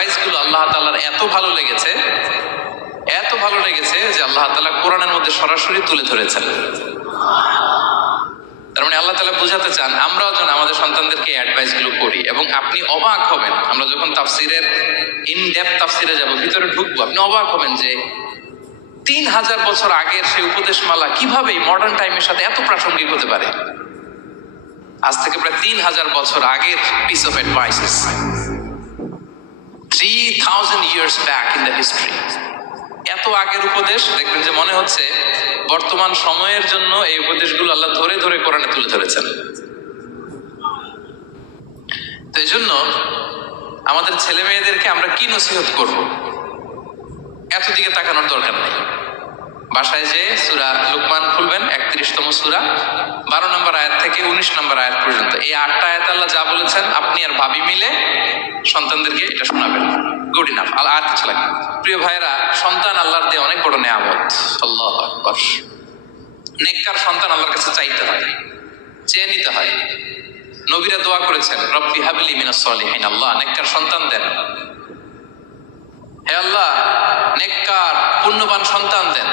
Advice গুলো আল্লাহ তাআলার এত ভালো লেগেছে যে আল্লাহ তাআলা কোরআনের মধ্যে সরাসরি তুলে ধরেছেন। তার মানে আল্লাহ তাআলা বোঝাতে চান আমরাও যেন আমাদের সন্তানদেরকে অ্যাডভাইস গুলো করি। এবং আপনি অবাক হবেন, আমরা যখন তাফসিরের ইন ডেপথ তাফসিরে যাব, ভিতরে ঢুকবো, আপনি অবাক হবেন যে 3000 বছর আগের সেই উপদেশমালা কিভাবে মডার্ন টাইমের সাথে এত প্রাসঙ্গিক হতে পারে। আজ থেকে প্রায় 3000 বছর আগের piece of advises, 3000 years back in the history। এত আগের উপদেশ, দেখবেন যে মনে হচ্ছে বর্তমান সময়ের জন্য এই উপদেশগুলো আল্লাহ ধরে ধরে কোরআনে তুলে ধরেছেন। তো এই জন্য আমাদের ছেলে মেয়েদেরকে আমরা কি নসিহত করব, এত দিকে তাকানোর দরকার নেই। বাসায় যে সূরা লুকমান খুলবেন, 31তম সূরা, 12 নম্বর আয়াত থেকে 19 নম্বর আয়াত পর্যন্ত, এই 8টা আয়াত আল্লাহ যা বলেছেন আপনি আর ভাবি মিলে সন্তানদেরকে এটা শোনাবেন। গুড ইনাফ, আর কিছু লাগে। প্রিয় ভাইরা, সন্তান আল্লাহর দিয়ে অনেক বড় নেয়ামত। আল্লাহু আকবার। নেককার সন্তান আল্লাহর কাছে চাইতে হয়, চেয়ে নিতে হয়। নবীরা দোয়া করেছেন, রব্বি হাবলি মিনাস সলিহিন, আল্লাহ নেককার সন্তান দেন, হে আল্লাহ নেককার পুণ্যবান সন্তান দেন,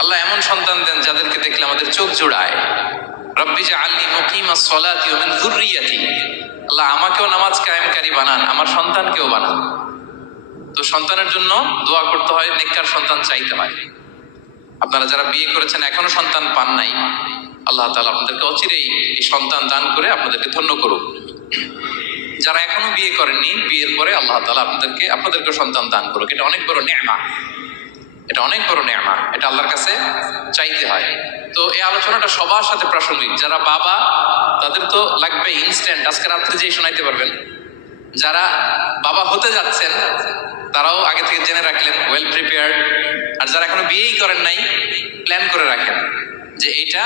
আল্লাহ এমন সন্তান দেন যাদেরকে দেখলে আমাদের চোখ জোড়ায়। রব্বি জাআলনি মুকিমাস সলাতি ওয়া মিন যুররিয়াতি, আল্লাহ আমাকেও নামাজ কায়েমকারী বানান, আমার সন্তানকেও বানান। তো সন্তানের জন্য দোয়া করতে হয়, নেককার সন্তান চাইতে হয়। আপনারা যারা বিয়ে করেছেন এখনো সন্তান পান নাই, আল্লাহ তাআলা আপনাদেরকে অচিরেই এই সন্তান দান করে আপনাদেরকে ধন্য করুক। যারা এখনো বিয়ে করেননি, বিয়ের পরে আল্লাহ তাআলা আপনাদেরকে সন্তান দান করুক। এটা অনেক বড় নেয়ামত, এটা অনেক বড় নেয়ামত, এটা আল্লাহর কাছে চাইতে হয়। তো এই আলোচনাটা সবার সাথে প্রাসঙ্গিক। যারা বাবা তাদের তো লাগবে ইনস্ট্যান্ট, আজকে রাত্রে যেই শোনাইতে পারবেন। যারা বাবা হতে যাচ্ছেন তারাও আগে থেকে জেনে রাখলেন, ওয়েল প্রিপেয়ার্ড। আর যারা এখনো বিয়েই করেন নাই, প্ল্যান করে রাখেন যে এইটা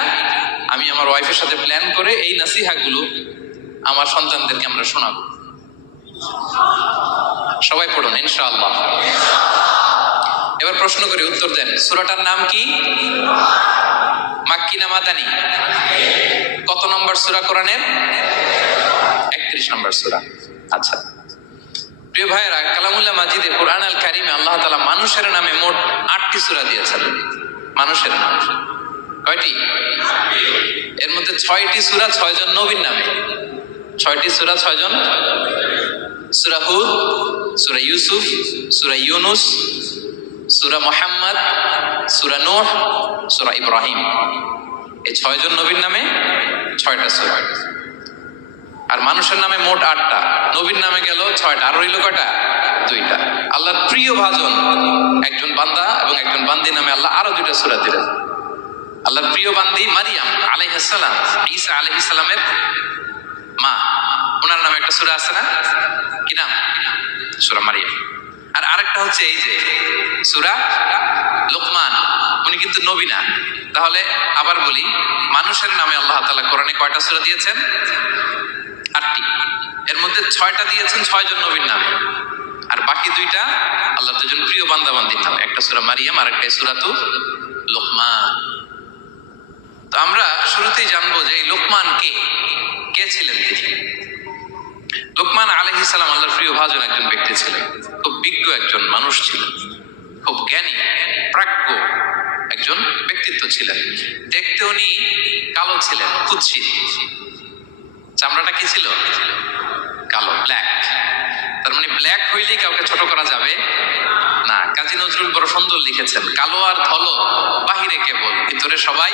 আমি আমার ওয়াইফের সাথে প্ল্যান করে এই নাসিহাগুলো আমার সন্তানদেরকে আমরা শোনাবো। সবাই পড়ুন ইনশাআল্লাহ। এবার প্রশ্ন করে উত্তর দেন, সূরাটার নাম কি? মাক্কি না মাদানী? কত নম্বর সূরা কোরআনের? 31 নম্বর সূরা। আচ্ছা প্রিয় ভাইয়েরা, কালামুল্লাহ মাজিদে কোরআন আল কারিমে আল্লাহ তাআলা মানুষের নামে মোট 8টি সূরা দিয়েছেন। মানুষের নাম কয়টি? এর মধ্যে 6টি সূরা 6 জন নবীর নামে। 6টি সূরা 6 জন, সূরা হুদ, সূরা ইউসুফ, সূরা ইউনুস, সূরা মুহাম্মদ, সূরা নূহ, সূরা ইব্রাহিম। এই 6 জন নবীর নামে 6টা সূরা। আর মানুষের নামে মোট 8টা, নবীর নামে গেল 6টা, আর রইল কয়টা? 2টা। আল্লাহর প্রিয় ভাজন একজন বান্দা এবং একজন বান্দি নামে আল্লাহ আরো 2টা সূরা দিলেন। আল্লাহর প্রিয় বান্দি মারিয়াম আলাইহিস সালাম, ঈসা আলাইহিস সালামের মা, ওনার নামে একটা সূরা আছে না? কি নাম? সূরা মারিয়াম। আর আরেকটা হচ্ছে এই যে সূরা লুকমান, উনি কিন্তু নবী না। তাহলে আবার বলি, মানুষের নামে আল্লাহ তাআলা কোরআনে কয়টা সূরা দিয়েছেন? 8টি। এর মধ্যে 6টা দিয়েছেন 6 জন নবীর নামে, আর বাকি 2টা আল্লাহর 2 জন প্রিয় বান্দা বান্দির নামে। একটা সূরা মারিয়াম আর একটা সূরাতুল লুকমান। তো আমরা শুরুতেই জানবো যে এই লুকমান কে ছিলেন তিনি। লুকমান আলাইহিস সালাম আল্লাহর প্রিয় ভাজন একজন ব্যক্তি ছিলেন, খুব বিজ্ঞ একজন মানুষ ছিলেন, খুব জ্ঞানী প্রাজ্ঞ একজন ব্যক্তিত্ব ছিলেন। দেখতে উনি কালো ছিলেন, কুৎসিত। চামড়াটা কি ছিল? কালো, ব্ল্যাক। তার মানে ব্ল্যাক হইলেই কাউকে ছোট করা যাবে না। কাজী নজরুল বড় সুন্দর লিখেছেন, কালো আর ধলো বাহিরে কেবল, ভিতরে সবাই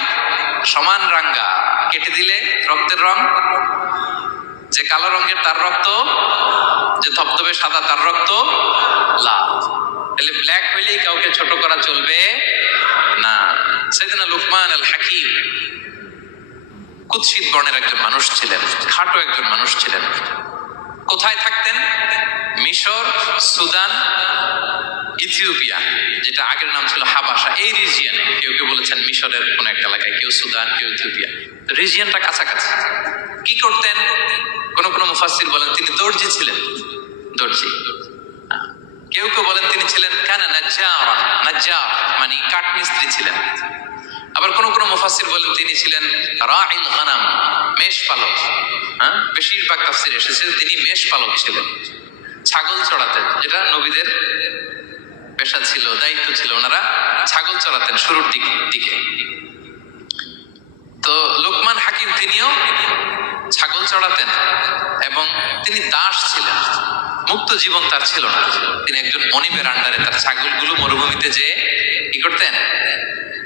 সমান রাঙ্গা, কেটে দিলে রক্তের রং। যে কালো রঙের তার রক্ত, যে ধবধবে সাদা তার রক্ত লাল। তাহলে ব্ল্যাক হইলেই কাউকে ছোট করা চলবে না। সাইয়েদনা লুকমান আল হাকিম কুৎসিত বর্ণের একজন মানুষ ছিলেন, খাটো একজন মানুষ ছিলেন। কোথায় থাকতেন? মিশর, সুদান, ইথিওপিয়া, যেটা আগের নাম ছিল হাবাসা, এই রিজিয়নে। কেউ কেউ বলেছেন মিশরের কোন একটা এলাকায়, কেউ সুদান, কেউ ইথিওপিয়া। রিজিয়নটা কাছাকাছি। কি করতেন? কোন কোন মুফাসসির বলেন তিনি দর্জি ছিলেন, দর্জি। কেউ কেউ বলেন তিনি ছিলেন কানা নাজ্জার, নাজ্জার মানে কাঠমিস্ত্রি ছিলেন। আবার কোন কোন মুফাসসির বলেন তিনি ছিলেন রাইল গানাম, মেষ পালক। বেশিরভাগ তাফসিরে এসেছে তিনি মেষ পালক ছিলেন। ছাগল চড়াতেন, যেটা নবীদের পেশা ছিল, দায়িত্ব ছিল, ওনারা ছাগল চড়াতেন শুরুর দিকে। তো লোকমান হাকিম তিনিও ছাগল চড়াতেন এবং তিনি দাস ছিলেন, মুক্ত জীবন তার ছিল না। তিনি একজন মনিবের আন্ডারে তার ছাগলগুলো মরুভূমিতে যেয়ে কি করতেন?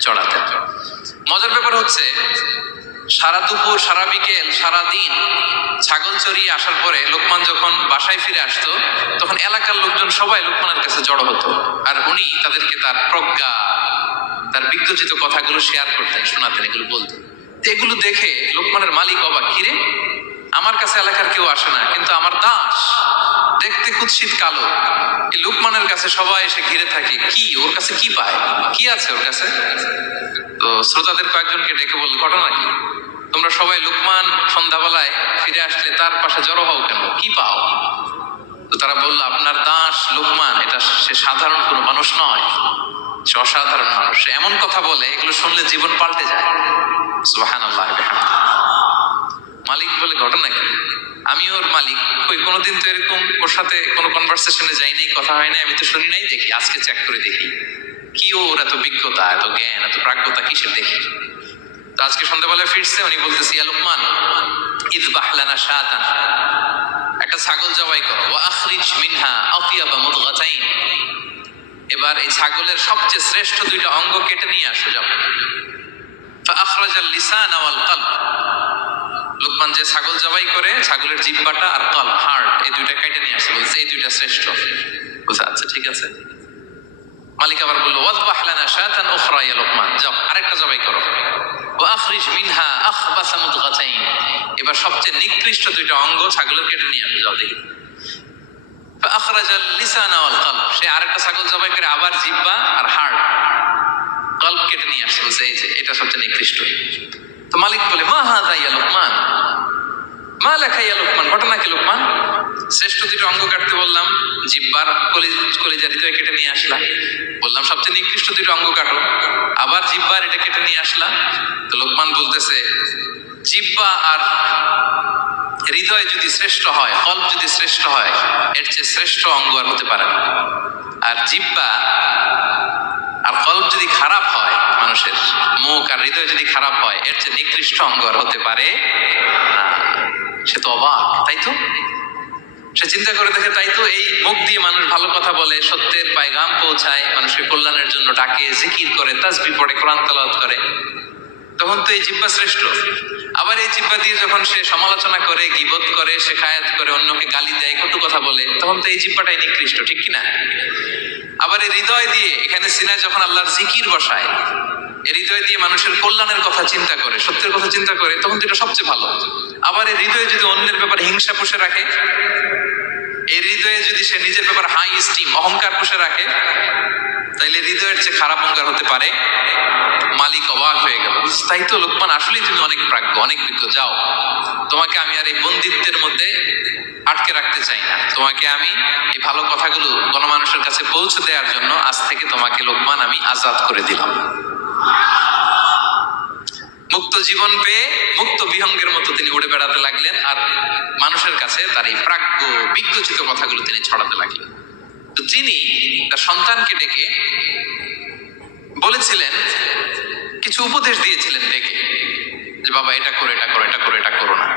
চড়াতেন। মজার ব্যাপার হচ্ছে, সারা দুপুর, সারা বিকেল, সারা দিন ছাগল চড়িয়ে আসার পরে লোকমান যখন বাসায় ফিরে আসতো, তখন এলাকার লোকজন সবাই লোকমানের কাছে জড়ো হতো, আর উনি তাদেরকে তার প্রজ্ঞা, তার বিজ্ঞচিত কথাগুলো শেয়ার করতেন, শোনাতেন, এগুলো বলতেন। এগুলো দেখে লোকমানের মালিক অবাক, কিরে, আমার কাছে এলাকার কেউ আসে না, কিন্তু আমার দাস দেখতে কুৎসিত কালো, এই লোকমানের কাছে সবাই এসে ঘিরে থাকে, কি ওর কাছে কি পায়, কি আছে ওর কাছে? তো শ্রোতাদের কয়েকজনকে ডেকে বলল, ঘটনা কি? তোমরা সবাই লোকমান সন্ধ্যাবেলায় ফিরে আসলে তার পাশে জড়ো হও কেন, কি পাও? তো তারা বললো, আপনার দাস লোকমান, এটা সে সাধারণ কোনো মানুষ নয়, সে অসাধারণ মানুষ। সে এমন কথা বলে, এগুলো শুনলে জীবন পাল্টে যায়। সুবহানাল্লাহ। মালিক বলে, ঘটনা কি? আমি ওর মালিক, কই কোনোদিন তো এরকম ওর সাথে কোনো কনভারসেশনে যাই নাই, কথা হয় নাই, আমি তো শুনি নাই, দেখি আজকে চেক করে দেখি কি ওর এত বিজ্ঞতা, এত জ্ঞান, এত প্রাজ্ঞতা কিসের দেখি। তো আজকে সন্ধ্যাবেলায় ফিরছে, উনি বলতেছি, ইয়া লোকমান, ইযবাহ লানা শাতান, একটা ছাগল জবাই করো, ওয়া আখরিজ মিনহা আতিয়াবা মুদগাতাইন, এবার এই ছাগলের সবচেয়ে শ্রেষ্ঠ দুইটা অঙ্গ কেটে নিয়ে আসো, যাও। ফাআখরাজাল লিসান ওয়াল কলব, লোকমান যে ছাগল জবাই করে, ছাগলের জিহ্বাটা আর কলব, হার্ট, এই দুইটা কেটে নিয়ে আসে, বলছে এই দুইটা শ্রেষ্ঠ। বলছে আচ্ছা ঠিক আছে। মালিক আবার বললো, ওয়াযবাহ লানা শাতান উখরা ইয়া লোকমান, যাও আরেকটা জবাই করো, ওয়া আখরিজ মিনহা আখবাসা মুদগাতাইন, এবার সবচেয়ে নিকৃষ্ট দুইটা অঙ্গ ছাগলের কেটে নিয়ে আসো, যাও দেখি। ফাআখরাজাল লিসান ওয়াল কলব, সে আরেকটা ছাগল জবাই করে আবার জিহ্বা আর হার্ট, কলব কেটে নিয়ে আসছে, বলছে এই যে এটা সবচেয়ে নিকৃষ্ট। তো মালিক বলে, মা হাযা ইয়া লোকমান, মা লাকা ইয়া লোকমান, ঘটনা কি লোকমান? শ্রেষ্ঠ দুটো অঙ্গ কাটতে বললাম, জিহ্বার কলিজা হৃদয় কেটে নিয়ে আসলাম, বললাম সবচেয়ে নিকৃষ্ট দুটো অঙ্গ কাটো, আবার জিহ্বার এটা কেটে নিয়ে আসলাম। তো লোকমান বলতেছে, জিহ্বা আর হৃদয় যদি শ্রেষ্ঠ হয়, কলব যদি শ্রেষ্ঠ হয়, এর চেয়ে শ্রেষ্ঠ অঙ্গ আর হতে পারে না। আর জিহ্বা আর কলব যদি খারাপ হয়, মানুষের মুখ আর হৃদয় যদি খারাপ হয়, এর চেয়ে নিকৃষ্ট অঙ্গ আর হতে পারে না। সে তো অবাক, তাই তো? সে চিন্তা করে দেখে, তাই তো, এই মুখ দিয়ে মানুষ ভালো কথা বলে, সত্যের পায়গাম পৌঁছায়, মানুষের কল্যাণের জন্য ডাকে, জিকির করে, তাসবিহ পড়ে, কোরআন তেলাওয়াত করে, তখন তো এই জিহ্বা শ্রেষ্ঠ। আবার এই জিহ্বা দিয়ে যখন সে সমালোচনা করে, গীবত করে, শেখায়াত করে, অন্যকে গালি দেয়, কটু কথা বলে, তখন তো এই জিহ্বাটাই নিকৃষ্ট, ঠিক কিনা? আবার এই হৃদয় দিয়ে, এখানে সিনায় যখন আল্লাহর জিকির বসায়, এই হৃদয় দিয়ে মানুষের কল্যাণের কথা চিন্তা করে, সত্যের কথা চিন্তা করে, তখন তো এটা সবচেয়ে ভালো। আবার এই হৃদয়ে যদি অন্যের ব্যাপারে হিংসা পুষে রাখে, এই হৃদয়ে যদি সে নিজের ব্যাপারে হাই স্টিম, অহংকার পুষে রাখে, তাইলে হৃদয়ের চেয়ে খারাপ অহংকার হতে পারে? মালিক অবাক হয়ে গেল, তাই তো লোকমান, আসলেই তুমি অনেক প্রাজ্ঞ, অনেক বিজ্ঞ, যাও, তোমাকে আমি আর এই বন্দিত্বের মধ্যে আটকে রাখতে চাই না, তোমাকে আমি এই ভালো কথাগুলো গণমানুষের কাছে পৌঁছে দেওয়ার জন্য আজ থেকে তোমাকে লোকমান আমি আজাদ করে দিলাম। মুক্ত জীবন পেয়ে মুক্ত বিহঙ্গের মতো তিনি উড়ে বেড়াতে লাগলেন, আর মানুষের কাছে তার এই প্রাজ্ঞ বিজ্ঞচিত কথাগুলো তিনি ছড়াতে লাগলেন। তো তিনি তার সন্তানকে ডেকে বলেছিলেন, কিছু উপদেশ দিয়েছিলেন ডেকে, যে বাবা এটা করো, এটা করো, এটা করো, এটা করো না।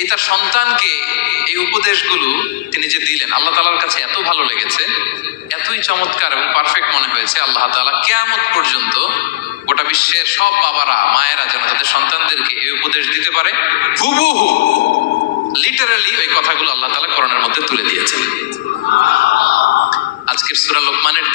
এই তার সন্তানকে এই উপদেশগুলো তিনি যে দিলেন, আল্লাহ তাআলার কাছে এত ভালো লেগেছে, এতই চমৎকার এবং পারফেক্ট মনে হয়েছে, আল্লাহ তাআলা কিয়ামত পর্যন্ত গোটা বিশ্বের সব বাবারা, মায়েরা যেন তাদের সন্তানদেরকে এই উপদেশ দিতে পারে, হুবহু লিটারালি ওই কথাগুলো আল্লাহ তাআলা কোরআনের মধ্যে তুলে দিয়েছেন। আজকের সূরা লোকমানের